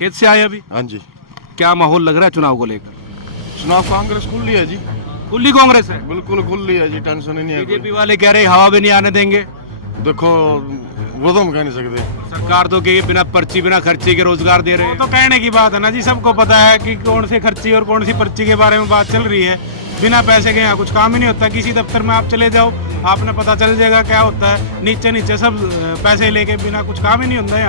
खेत से आए अभी? हाँ जी। क्या माहौल लग रहा है चुनाव को लेकर? चुनाव कांग्रेस खुली है जी, खुली कांग्रेस है? बिल्कुल खुली है जी, टेंशन ही नहीं है बीजेपी वाले कह रहे हवा भी नहीं आने देंगे। कोई। देखो वो तो हम कह नहीं सकते। सरकार तो कही बिना पर्ची बिना खर्ची के रोजगार दे रहे वो हैं। तो कहने की बात है ना जी, सबको पता है कि कौन सी खर्ची और कौन सी पर्ची के बारे में बात चल रही है। बिना पैसे के यहाँ कुछ काम ही नहीं होता। किसी दफ्तर में आप चले जाओ, आपने पता चल जाएगा क्या होता है। नीचे नीचे सब पैसे लेके बिना कुछ काम ही नहीं होता है।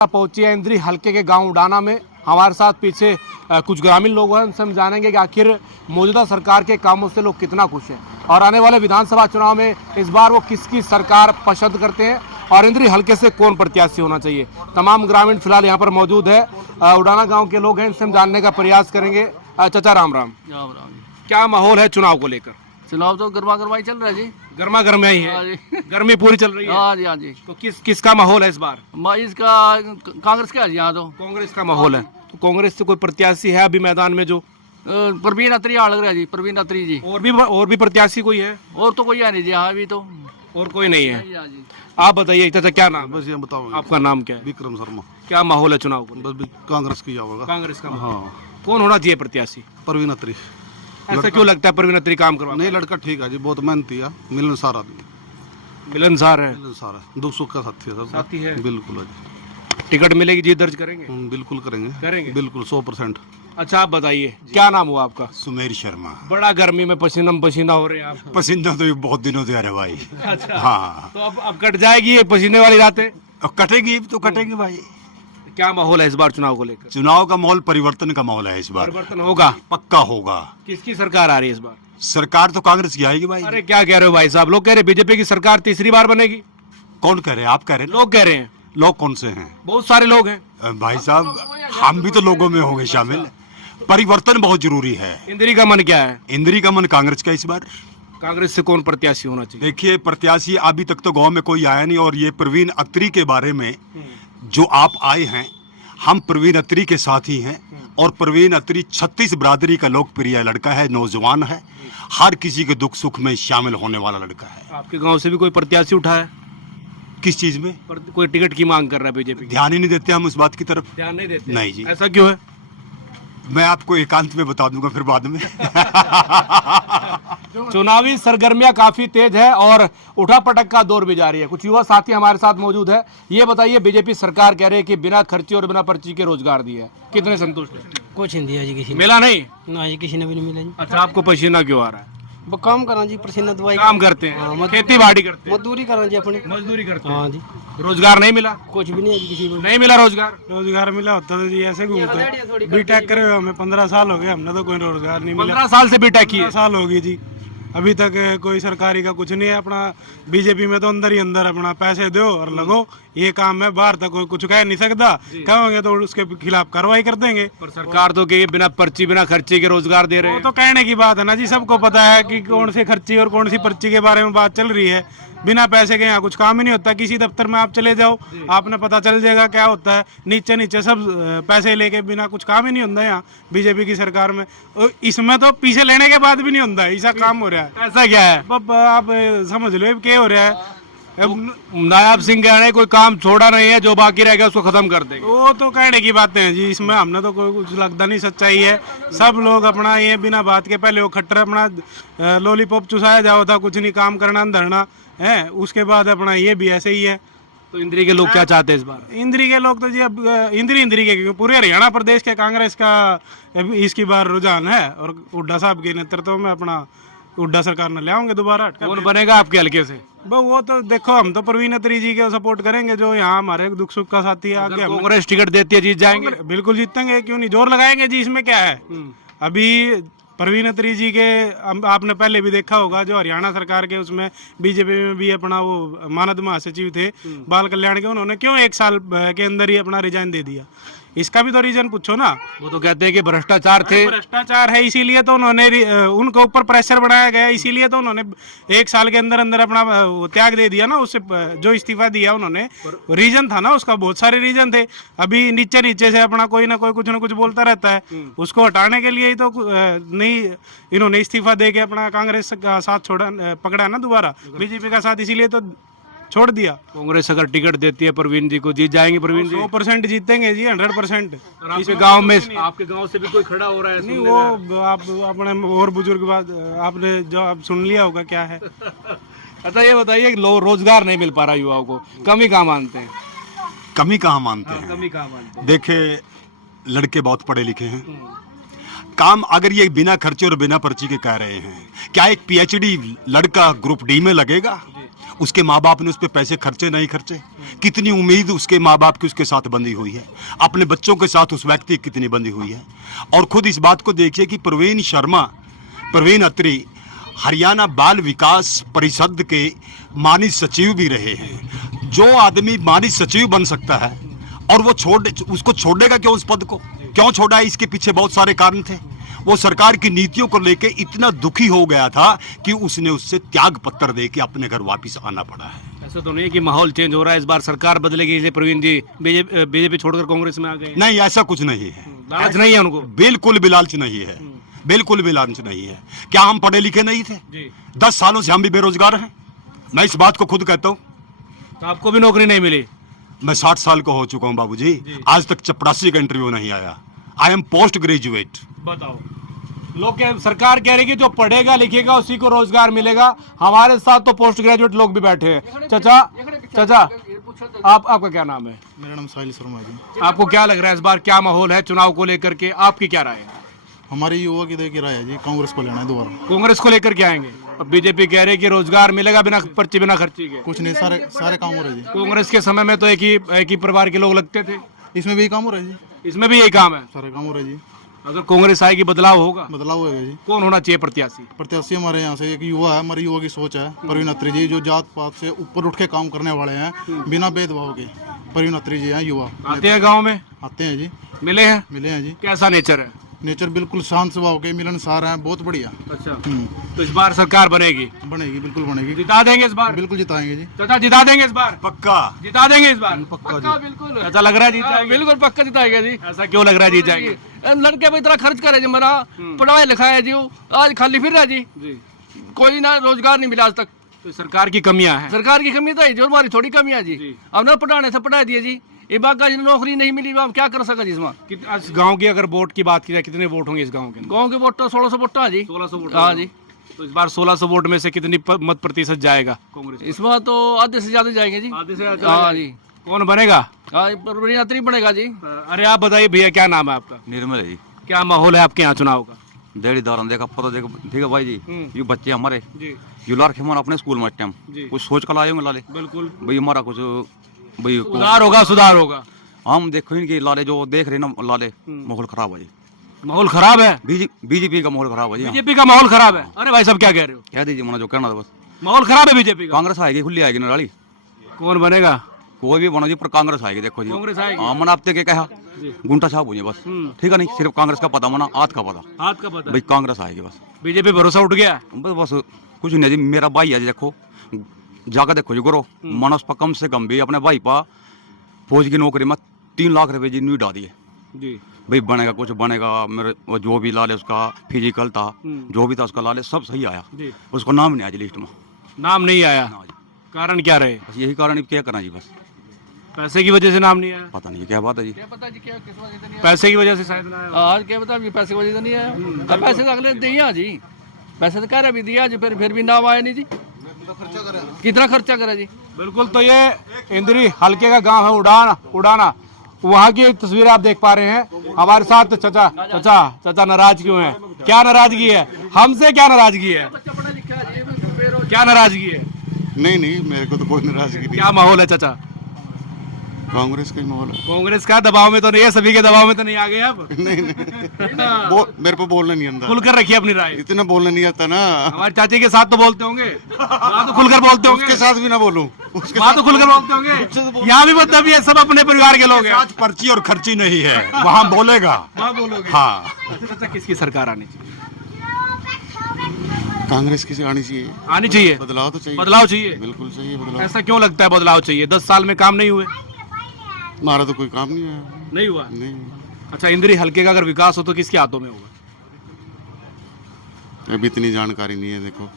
पहुंची है इंद्री हल्के के गांव उडाना में। हमारे साथ पीछे कुछ ग्रामीण लोग हैं, उनसे हम जानेंगे कि आखिर मौजूदा सरकार के कामों से लोग कितना खुश हैं और आने वाले विधानसभा चुनाव में इस बार वो किसकी सरकार पसंद करते हैं और इंद्री हल्के से कौन प्रत्याशी होना चाहिए। तमाम ग्रामीण फिलहाल यहाँ पर मौजूद है। उडाना गाँव के लोग हैं, इनसे हम जानने का प्रयास करेंगे। चाचा राम राम। राम राम। क्या माहौल है चुनाव को लेकर? चुनाव तो गर्मा गर्माई चल रहा है जी। गर्मा गर्म ही हाँ है, जी। गर्मी पूरी चल रही है। हाँ जी, हाँ जी। तो किसका माहौल है इस बार? इसका कांग्रेस का है जी, यहाँ तो कांग्रेस का माहौल है। तो कांग्रेस से कोई प्रत्याशी है अभी मैदान में जो? प्रवीण अत्री यहाँ लग रहा है जी, प्रवीण अत्री जी। और भी प्रत्याशी कोई है? और तो कोई है नहीं जी यहाँ अभी तो। और कोई नहीं है? हाँ जी। आप बताइए चाचा, क्या नाम है? बस ये बताओ, आपका नाम क्या है? विक्रम शर्मा। क्या माहौल है चुनाव को? बस कांग्रेस की होगा। कांग्रेस का माहौल। हाँ, कौन होना चाहिए प्रत्याशी? परवीन अत्री। ऐसा क्यों लगता है प्रवीण अत्री काम करवा? नहीं, लड़का ठीक है जी, बहुत मेहनती है, मिलनसार आदमी। मिलनसार है, मिलनसार है, दुख सुख का साथी है सब। साथी है। बिल्कुल है जी। टिकट मिलेगी, जीत दर्ज करेंगे? बिल्कुल करेंगे। करेंगे? बिल्कुल 100%। अच्छा आप बताइए, क्या नाम हुआ आपका? सुमेर शर्मा। बड़ा गर्मी में पसीना पसीना हो रहे हैं आप। पसीना तो ये बहुत दिनों से आ रहा है भाई। अच्छा, हाँ, तो अब कट जाएगी ये पसीने वाली रातें? और कटेगी तो कटेगी भाई। क्या माहौल है इस बार चुनाव को लेकर? चुनाव का माहौल परिवर्तन का माहौल है इस बार। परिवर्तन होगा? पक्का होगा। किसकी सरकार आ रही है इस बार? सरकार तो कांग्रेस की आएगी भाई। अरे क्या कह रहे हो भाई साहब, लोग कह रहे हैं बीजेपी की सरकार तीसरी बार बनेगी। कौन कह रहे हैं? आप कह रहे हैं? लोग कह रहे हैं। लोग कौन से हैं? बहुत सारे लोग हैं भाई साहब, हम भी तो लोगों में होंगे शामिल। परिवर्तन बहुत जरूरी है। इंद्री का मन क्या है? इंद्री का मन कांग्रेस का इस बार। कांग्रेस से कौन प्रत्याशी होना चाहिए? देखिए, प्रत्याशी अभी तक तो गांव में कोई आया नहीं, और ये प्रवीण अत्री के बारे में जो आप आए हैं, हम प्रवीण अत्री के साथ ही हैं। और प्रवीण अत्री 36 बिरादरी का लोकप्रिय लड़का है, नौजवान है, हर किसी के दुख सुख में शामिल होने वाला लड़का है। आपके गांव से भी कोई प्रत्याशी उठा है? किस चीज में? कोई टिकट की मांग कर रहा है बीजेपी? ध्यान ही नहीं देते हम उस बात की तरफ। ध्यान नहीं देते? नहीं जी। ऐसा क्यों है? मैं आपको एकांत में बता दूंगा फिर बाद में। चुनावी सरगर्मियां काफी तेज है और उठापटक का दौर भी जारी है। कुछ युवा साथी हमारे साथ मौजूद है। ये बताइए, बीजेपी सरकार कह रही है कि बिना खर्ची और बिना पर्ची के रोजगार दिया है, कितने संतुष्ट हैं? कुछ नहीं दिया जी किसी ने। मिला नहीं? ना जी, किसी ने भी नहीं मिला जी। अच्छा, आपको पसीना क्यों आ रहा है? वो काम करा जी, पसीना दवाई काम करते हैं, खेती बाड़ी करते हैं, मजदूरी करा जी अपनी। मजदूरी करते हाँ हैं। जी, रोजगार नहीं मिला? कुछ भी नहीं है जी किसी को। नहीं मिला रोजगार? रोजगार मिला होता तो जी ऐसे घूमते। बीटेक करे हुए हमें 15 साल हो गए, हमने तो कोई रोजगार नहीं मिला। 15 साल से बीटेक की है? 15 साल होगी जी, अभी तक कोई सरकारी का कुछ नहीं है। अपना बीजेपी में तो अंदर ही अंदर अपना पैसे दो और लगो, ये काम है। बाहर तक कोई कुछ कह नहीं सकता, कहोगे तो उसके खिलाफ कार्रवाई कर देंगे। पर सरकार तो कही बिना पर्ची बिना खर्ची के रोजगार दे रहे वो हैं। तो कहने की बात है ना जी, सबको पता है कि कौन सी खर्ची और कौन सी पर्ची के बारे में बात चल रही है। बिना पैसे के यहाँ कुछ काम ही नहीं होता। किसी दफ्तर में आप चले जाओ, आपने पता चल जाएगा क्या होता है। नीचे नीचे सब पैसे लेके बिना कुछ काम ही नहीं होता यहाँ बीजेपी की सरकार में। और इसमें तो पीछे लेने के बाद भी नहीं होता, ऐसा काम हो रहा है। ऐसा क्या है? अब आप समझ लो क्या हो रहा है। अब नायाब सिंह कह रहे हैं कोई काम छोड़ा नहीं है, जो बाकी रह गया उसको खत्म कर देंगे। वो तो कहने की बातें हैं जी, इसमें हमने तो कोई कुछ लगता नहीं सच्चाई है। सब लोग अपना ये बिना बात के पहले वो खट्टर अपना लॉलीपॉप चुसाया जाओ था, कुछ नहीं काम करना धरना है, उसके बाद अपना ये भी ऐसे ही है। तो इंद्री के लोग क्या चाहते हैं इस बार? इंद्री के लोग तो जी अब इंद्री के क्योंकि पूरे हरियाणा प्रदेश के कांग्रेस का इसकी बार रुझान है। और हुड्डा साहब के नेतृत्व में अपना हुड्डा सरकार ने ले आओगे दोबारा। कौन बनेगा आपके हल्के से? वो तो देखो, हम तो परवीन अत्री जी के सपोर्ट करेंगे, जो यहाँ हमारे दुख सुख का साथी है। आगे हम कांग्रेस टिकट देती है जीत जाएंगे। बिल्कुल जीतेंगे, क्यों नहीं, जोर लगाएंगे जी, इसमें क्या है। अभी परवीन अत्री जी के आपने पहले भी देखा होगा, जो हरियाणा सरकार के उसमें बीजेपी में भी अपना वो मानद महासचिव थे बाल कल्याण के, उन्होंने क्यों 1 साल के अंदर ही अपना रिजाइन दे दिया? इसका भी तो रीजन पूछो ना। वो तो कहते हैं कि भ्रष्टाचार थे। भ्रष्टाचार है, इसीलिए तो उन्होंने उनके ऊपर प्रेशर बनाया गया, इसीलिए तो उन्होंने 1 साल के अंदर अंदर अपना वो त्याग दे दिया ना, उससे जो इस्तीफा दिया उन्होंने। रीजन था ना उसका, बहुत सारे रीजन थे। अभी नीचे नीचे से अपना कोई ना कोई कुछ ना कुछ बोलता रहता है, उसको हटाने के लिए ही तो नहीं इन्होंने इस्तीफा दे के अपना कांग्रेस का साथ पकड़ा ना दोबारा, बीजेपी का साथ, इसीलिए तो छोड़ दिया। कांग्रेस अगर टिकट देती है परवीन जी को, जीत जाएंगे परवीन जी? 100% जीतेंगे जी, 100%। आपके गांव में, आपके गांव से भी कोई खड़ा हो रहा है? नहीं, वो आप अपने और बुजुर्ग बात आपने जो आप सुन लिया होगा क्या है। अच्छा ये बताइए कि रोजगार नहीं मिल पा रहा युवाओं को, कमी कहाँ मानते हैं? कमी कहाँ मानते हैं? कमी कहाँ मानते हैं? देखे, लड़के बहुत पढ़े लिखे हैं, काम अगर ये बिना खर्चे और बिना पर्ची के कह रहे हैं, क्या एक पीएचडी लड़का ग्रुप डी में लगेगा? उसके माँ बाप ने उस पर पैसे खर्चे नहीं खर्चे? कितनी उम्मीद उसके माँ बाप की उसके साथ बंधी हुई है, अपने बच्चों के साथ उस व्यक्ति की कितनी बंधी हुई है। और खुद इस बात को देखिए कि परवीन अत्री हरियाणा बाल विकास परिषद के माननीय सचिव भी रहे हैं। जो आदमी माननीय सचिव बन सकता है और वो उसको छोड़ेगा क्यों उस पद को? क्यों छोड़ा है? इसके पीछे बहुत सारे कारण थे। वो सरकार की नीतियों को लेके इतना दुखी हो गया था कि उसने उससे त्याग पत्र दे के अपने घर वापस आना पड़ा है। ऐसा तो नहीं है कि माहौल चेंज हो रहा है, इस बार सरकार बदलेगी इसलिए प्रवीण जी बीजेपी छोड़कर कांग्रेस में आ गए? नहीं, ऐसा कुछ नहीं है। लालच नहीं है उनको? बिल्कुल भी लालच नहीं है, बिल्कुल भी लालच नहीं है। क्या हम पढ़े लिखे नहीं थे? 10 सालों से हम भी बेरोजगार हैं, मैं इस बात को खुद कहता हूँ। तो आपको भी नौकरी नहीं मिली? मैं 60 साल का हो चुका हूँ बाबूजी, आज तक चपरासी का इंटरव्यू नहीं आया। I am post graduate. बताओ, लोग सरकार कह रही है कि जो पढ़ेगा लिखेगा उसी को रोजगार मिलेगा। हमारे साथ तो पोस्ट ग्रेजुएट लोग भी बैठे हैं। चाचा आपका क्या नाम है? मेरा नाम साहिल शर्मा है जी। आपको क्या लग रहा है इस बार क्या माहौल है चुनाव को लेकर के, आपकी क्या राय है? हमारी युवा की देखिए राय है जी, कांग्रेस को लेना है दोबारा। कांग्रेस को लेकर के आएंगे? अब बीजेपी कह रही है कि रोजगार मिलेगा बिना पर्ची बिना खर्ची के। कुछ नहीं, सारे काम हो रहे जी। कांग्रेस के समय में तो एक ही परिवार के लोग लगते थे, इसमें भी काम हो रहा है जी, इसमें भी यही काम है। सारे काम हो रहे जी। अगर कांग्रेस आएगी बदलाव होगा? बदलाव होगा जी। कौन होना चाहिए प्रत्याशी? प्रत्याशी हमारे यहाँ से एक युवा है, हमारे युवा की सोच है परवीन अत्री जी, जो जात पात से ऊपर उठ के काम करने वाले हैं बिना भेदभाव के। परवीन अत्री जी हैं, युवा आते हैं गाँव में? आते हैं जी, मिले हैं? मिले हैं जी। कैसा नेचर है? नेचर बिल्कुल शांत स्वभाव के, मिलनसार हैं, बहुत बढ़िया। अच्छा, तो इस बार सरकार बनेगी? बनेगी, बिल्कुल बनेगी। जिता देंगे इस बार? बिल्कुल जिताएंगे जी। चाचा जिता देंगे इस बार? पक्का जिता देंगे इस बार? पक्का बिल्कुल। ऐसा लग रहा है जीत जाएंगे? बिल्कुल पक्का जिताएगा जी। ऐसा क्यों लग रहा है जीत जाएंगे? लड़के पे इतना खर्च करे जी, मरा पढ़ाया लिखाया जी, आज खाली फिर रहा जी, कोई ना रोजगार नहीं मिला आज तक। तो सरकार की कमियां हैं? सरकार की कमी तो है जो, हमारी थोड़ी कमी है जी। अब ना पढ़ाने से पढ़ा दिए जी, ये बात का नौकरी नहीं मिली, हम क्या कर सका जी इसमें। इस गांव की अगर वोट की बात की जाए, कितने वोट होंगे इस गांव के? गाँव के वोट तो 1600 वोट है जी। 1600 वोट? हाँ जी। तो इस बार 1600 वोट में से कितनी मत प्रतिशत जाएगा कांग्रेस? इसमें तो आधे से ज्यादा जाएंगे जी। आधे से ज्यादा? हाँ जी। कौन बनेगा? परवीन अत्री बनेगा जी। अरे आप बताइए भैया, क्या नाम है आपका? निर्मल है जी। क्या माहौल है आपके यहाँ चुनाव का? डेढ़ी दौरान देखा पता देखो, ठीक है भाई जी। ये बच्चे हमारे जी जो लार खेमन अपने स्कूल में टाइम जी। कुछ सोच कर लाए होंगे लाले, बिल्कुल भाई हमारा कुछ भाई सुधार होगा। हम देखो इनके लाले जो देख रहे ना लाले, माहौल खराब है जी। माहौल खराब है? बीजेपी का माहौल खराब है जी। बीजेपी का माहौल खराब है? अरे भाई साहब क्या कह रहे हो? कह दीजिए मना जो कहना था बस। माहौल खराब है बीजेपी का? कांग्रेस आएगी, खुली आएगी नाली। कौन बनेगा? कोई भी बनो जी, पर कांग्रेस आएगी। देखो जी, कांग्रेस आएगी? हाँ, मना आपने क्या कहा, गुंटा छाप हुई बस, ठीक है। नहीं सिर्फ कांग्रेस का पता, मना हाथ का पता, हाथ का पता भाई कांग्रेस आएगी बस। बीजेपी भरोसा उठ गया? बस कुछ नहीं जी, मेरा भाई है जी, देखो जाकर देखो जी गुरु, मना उस पर कम से कम भी अपने भाई पा फौज की नौकरी में 3 लाख रुपए जी नहीं डाल दिए जी। भाई बनेगा कुछ बनेगा। मेरे वो जो भी लाले उसका फिजिकल था, जो भी था उसका लाले सब सही आया जी। उसको नाम नहीं आया जी लिस्ट में। नाम नहीं आया? ना जी। कारण क्या रहे? बस यही कारण, क्या करना जी, बस पैसे की वजह से नाम नहीं आया? पता नहीं क्या बात है जी। क्या पता जी क्या किस वजह से नहीं पैसे की वजह से शायद ना आया। आया। आज क्या पता, अभी पैसे की वजह से नहीं आया। अब पैसे तो अगले दिया जी, पैसे तो कह रहे भी दिया जी, फिर भी नाम आया नहीं जी। कितना खर्चा करा जी? बिल्कुल। तो ये इंद्री हल्के का गांव है उड़ाना, वहाँ की तस्वीरें आप देख पा रहे हैं। हमारे साथ चाचा नाराज क्यों है? क्या नाराजगी है? हमसे क्या नाराजगी है? क्या नाराजगी है? नहीं नहीं, मेरे को तो कोई नाराजगी नहीं। क्या माहौल है चाचा? कांग्रेस का ही माहौल है। कांग्रेस का दबाव में तो नहीं है, सभी के दबाव में तो नहीं आ गए आप? नहीं नहीं, मेरे को बोलना नहीं आता, खुलकर रखिए अपनी राय। इतना बोलना नहीं आता ना। हमारे चाची के साथ तो बोलते होंगे, वहाँ तो खुलकर बोलते होंगे। उसके साथ भी ना बोलूं, उसके वहाँ तो खुलकर बोलते होंगे। यहाँ भी मतलब ये सब अपने परिवार के लोग हैं। आज पर्ची और खर्ची नहीं है, वहाँ बोलेगा। वहाँ बोलोगे? हाँ, अच्छा चाचा, किसकी सरकार आनी चाहिए? कांग्रेस की आनी चाहिए। आनी चाहिए, बदलाव तो चाहिए। बदलाव चाहिए। बिल्कुल चाहिए बदलाव। ऐसा क्यों लगता है बदलाव चाहिए? 10 साल में काम नहीं हुए? हमारा तो कोई काम नहीं है। नहीं हुआ। नहीं, अच्छा, इंद्री हल्के का अगर विकास हो तो किसके हाथों में होगा? अभी इतनी जानकारी नहीं है। देखो,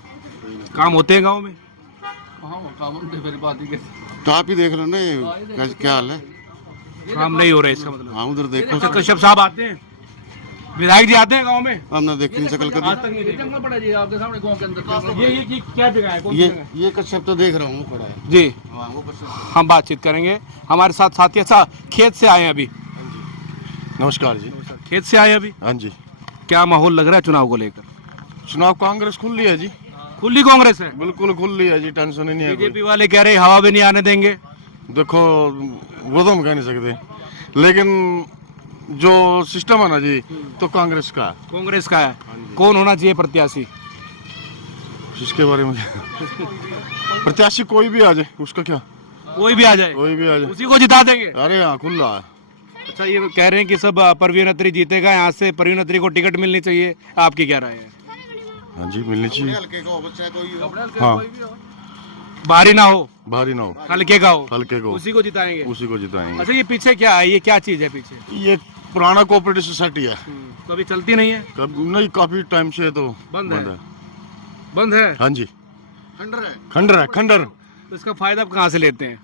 काम होते हैं गांव में? कहाँ वो काम होते फिर बात ही कैसे? तो आप ही देख लो ना, क्या हाल है। काम नहीं हो रहा है इसका मतलब? हाँ, उधर देखो। अच्छा, कश्यप साहब आते हैं, विधायक जी आते हैं गांव में? हम ना देख नहीं शकल आज कर। तक नहीं ये देखे। जंगल पड़ा जी आपके सामने गाँव के अंदर। ये क्या जगह है? कौन सी जगह है? ये कश्यप तो देख रहा हूँ, वो खड़ा है। जी, हाँ, वो कश्यप। हम बातचीत करेंगे। हमारे साथ साथी। अच्छा, खेत से आए हैं अभी? नमस्कार जी। खेत से आए अभी? हाँ जी, क्या माहौल लग रहा है चुनाव को लेकर? चुनाव कांग्रेस खुली है जी, खुली कांग्रेस है? बिल्कुल खुली है जी, टेंशन ही नहीं है बीजेपी वाले कह रहे हवा भी नहीं आने देंगे। कोई। देखो, वो तो हम कह नहीं सकते, लेकिन जो सिस्टम है ना जी, तो कांग्रेस का है। कांग्रेस का है। कौन होना चाहिए प्रत्याशी? जिसके बारे में प्रत्याशी कोई भी आ जाए, उसका क्या, कोई भी आ जाए, कोई भी आ जाए, उसी को जिता देंगे। अरे हाँ खुला है। अच्छा, ये कह रहे हैं कि सब परवीन अत्री जीतेगा, यहाँ से परवीन अत्री को टिकट मिलनी चाहिए। आपकी क्या राय है? हाँ जी, मिलनी चाहिए। हल्के को बच्चा कोई हो। हाँ, भारी ना हो, भारी ना हो, हल्के का हो, हल्के को, उसी को जिताएंगे। उसी को जिताएंगे। अच्छा, ये पीछे क्या है? ये क्या चीज है पीछे? ये पुराना कोऑपरेटिव सोसाइटी है, कभी चलती नहीं है? कब नहीं, काफी टाइम से तो बंद है। बंद है? हाँ जी, खंडर है। खंडर है, खंडर। तो इसका फायदा आप कहाँ से लेते हैं?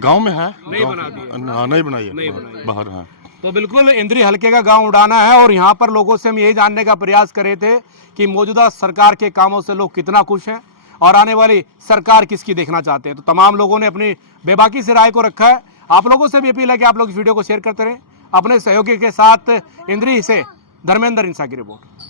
गांव में है, नहीं गाँव- बना दिया। हाँ, नहीं बनाई नहीं है, बनाई है। बाहर। हाँ, तो बिल्कुल इंद्री हल्के का गांव उड़ाना है। और यहाँ पर लोगों से हम यही जानने का प्रयास कर रहे थे कि मौजूदा सरकार के कामों से लोग कितना खुश हैं और आने वाली सरकार किसकी देखना चाहते हैं। तो तमाम लोगों ने अपनी बेबाकी से राय को रखा है। आप लोगों से भी अपील है कि आप लोग इस वीडियो को शेयर करते रहें। अपने सहयोगी के साथ इंद्री से धर्मेंद्र इंसा की रिपोर्ट।